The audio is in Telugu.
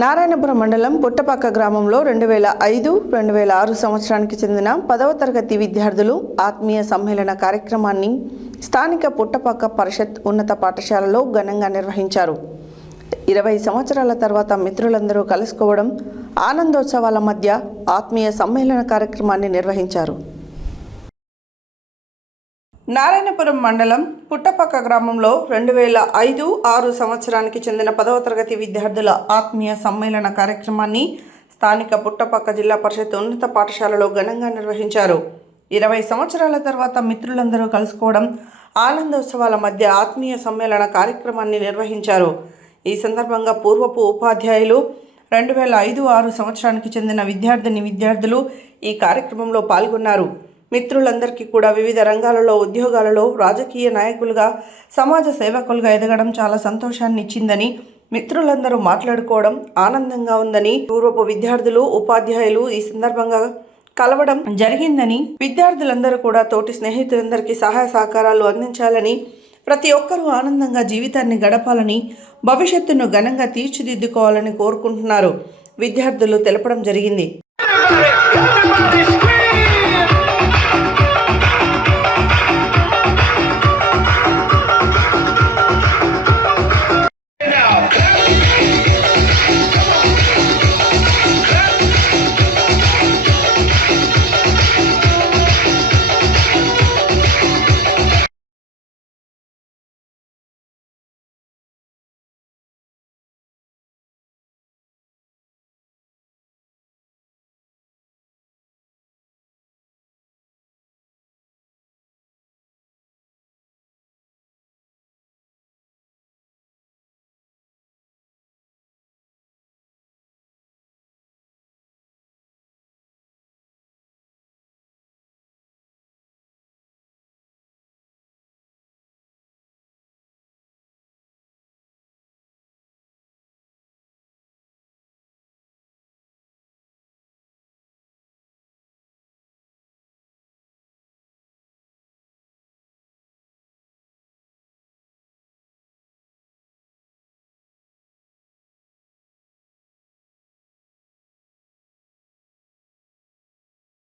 నారాయణపురం మండలం పుట్టపక్క గ్రామంలో 2005-2006 సంవత్సరానికి చెందిన 10వ తరగతి విద్యార్థులు ఆత్మీయ సమ్మేళన కార్యక్రమాన్ని స్థానిక పుట్టపక్క పరిషత్ ఉన్నత పాఠశాలలో ఘనంగా నిర్వహించారు. 20 సంవత్సరాల తర్వాత మిత్రులందరూ కలుసుకోవడం, ఆనందోత్సవాల మధ్య ఆత్మీయ సమ్మేళన కార్యక్రమాన్ని నిర్వహించారు. నారాయణపురం మండలం పుట్టపక్క గ్రామంలో 2005-06 సంవత్సరానికి చెందిన 10వ తరగతి విద్యార్థుల ఆత్మీయ సమ్మేళన కార్యక్రమాన్ని స్థానిక పుట్టపక్క జిల్లా పరిషత్ ఉన్నత పాఠశాలలో ఘనంగా నిర్వహించారు. 20 సంవత్సరాల తర్వాత మిత్రులందరూ కలుసుకోవడం, ఆనందోత్సవాల మధ్య ఆత్మీయ సమ్మేళన కార్యక్రమాన్ని నిర్వహించారు. ఈ సందర్భంగా పూర్వపు ఉపాధ్యాయులు, 2005-06 సంవత్సరానికి చెందిన విద్యార్థులు ఈ కార్యక్రమంలో పాల్గొన్నారు. మిత్రులందరికీ కూడా వివిధ రంగాలలో, ఉద్యోగాలలో, రాజకీయ నాయకులుగా, సమాజ సేవకులుగా ఎదగడం చాలా సంతోషాన్ని ఇచ్చిందని, మిత్రులందరూ మాట్లాడుకోవడం ఆనందంగా ఉందని, పూర్వపు విద్యార్థులు, ఉపాధ్యాయులు ఈ సందర్భంగా కలవడం జరిగిందని, విద్యార్థులందరూ కూడా తోటి స్నేహితులందరికీ సహాయ సహకారాలు అందించాలని, ప్రతి ఒక్కరూ ఆనందంగా జీవితాన్ని గడపాలని, భవిష్యత్తును ఘనంగా తీర్చిదిద్దుకోవాలని కోరుకుంటున్నారు విద్యార్థులు తెలపడం జరిగింది.